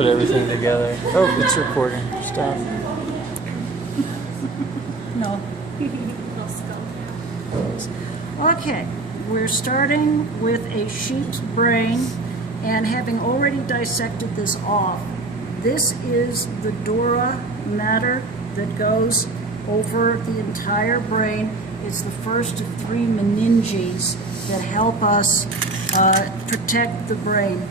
put everything together. Oh, it's recording. Stop. No. Okay, we're starting with a sheep's brain, and having already dissected this off, this is the dura mater that goes over the entire brain. It's the first of three meninges that help us protect the brain.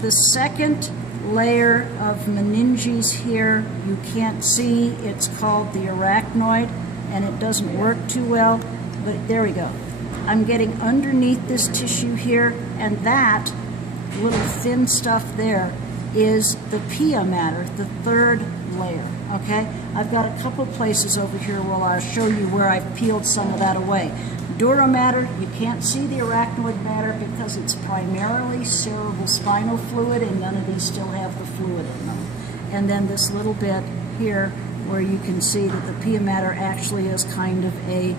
The second layer of meninges here you can't see. It's called the arachnoid, and it doesn't work too well, but there we go. I'm getting underneath this tissue here, and that little thin stuff there is the pia mater, the third layer, okay? I've got a couple places over here where I'll show you where I've peeled some of that away. Dura mater, you can't see the arachnoid mater because it's primarily cerebrospinal fluid, and none of these still have the fluid in them. And then this little bit here where you can see that the pia mater actually is kind of a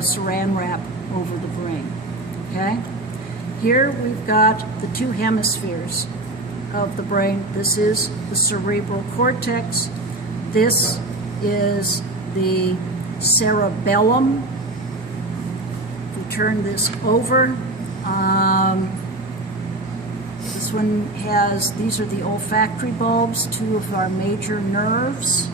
saran wrap over the brain, okay? Here we've got the two hemispheres of the brain. This is the cerebral cortex. This is the cerebellum. If we turn this over, this one has, these are the olfactory bulbs, two of our major nerves.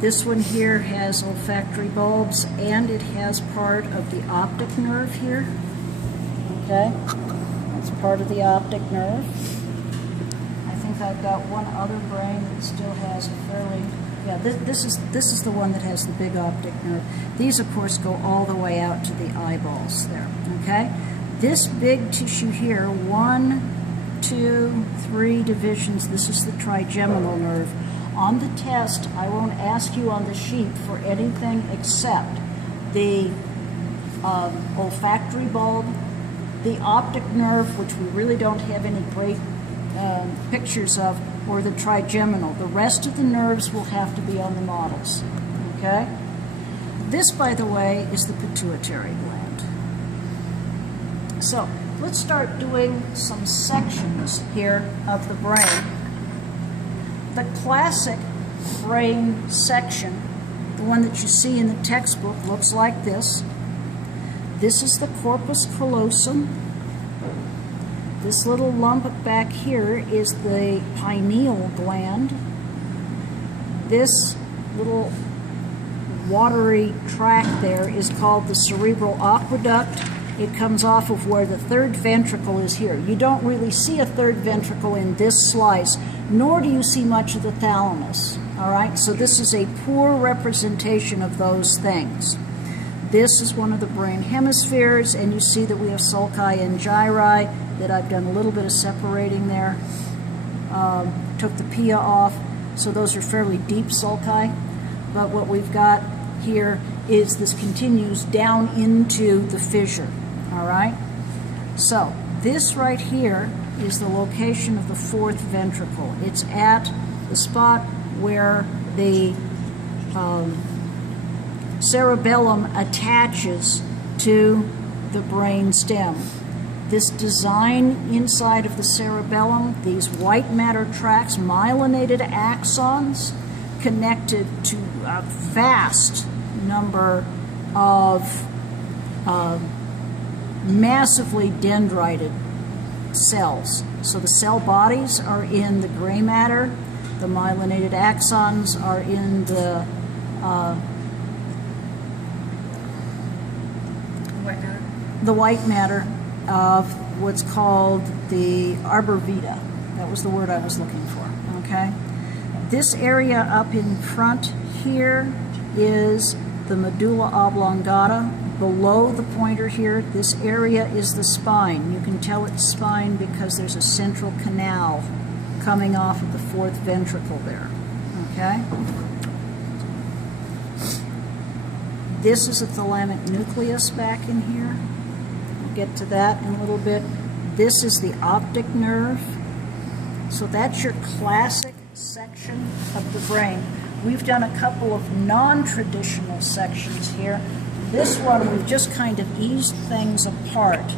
This one here has olfactory bulbs, and it has part of the optic nerve here. Okay, that's part of the optic nerve. I think I've got one other brain that still has a fairly, yeah, this is the one that has the big optic nerve. These, of course, go all the way out to the eyeballs there, okay? This big tissue here, 1, 2, 3 divisions, this is the trigeminal nerve. On the test, I won't ask you on the sheet for anything except the olfactory bulb, the optic nerve, which we really don't have any great pictures of, or the trigeminal. The rest of the nerves will have to be on the models, okay? This, by the way, is the pituitary gland. So let's start doing some sections here of the brain. The classic brain section, the one that you see in the textbook, looks like this. This is the corpus callosum. This little lump back here is the pineal gland. This little watery tract there is called the cerebral aqueduct. It comes off of where the third ventricle is here. You don't really see a third ventricle in this slice, nor do you see much of the thalamus, all right? So this is a poor representation of those things. This is one of the brain hemispheres, and you see that we have sulci and gyri that I've done a little bit of separating there. Took the pia off, so those are fairly deep sulci. But what we've got here is this continues down into the fissure, all right? So this right here is the location of the fourth ventricle. It's at the spot where the cerebellum attaches to the brain stem. This design inside of the cerebellum, these white matter tracts, myelinated axons, connected to a vast number of massively dendrited cells. So the cell bodies are in the gray matter, the myelinated axons are in the white matter of what's called the arbor vitae. That was the word I was looking for, okay? This area up in front here is the medulla oblongata. Below the pointer here, this area is the spine. You can tell it's spine because there's a central canal coming off of the fourth ventricle there, okay? This is a thalamic nucleus back in here. We'll get to that in a little bit. This is the optic nerve. So that's your classic section of the brain. We've done a couple of non-traditional sections here. This one, we've just kind of eased things apart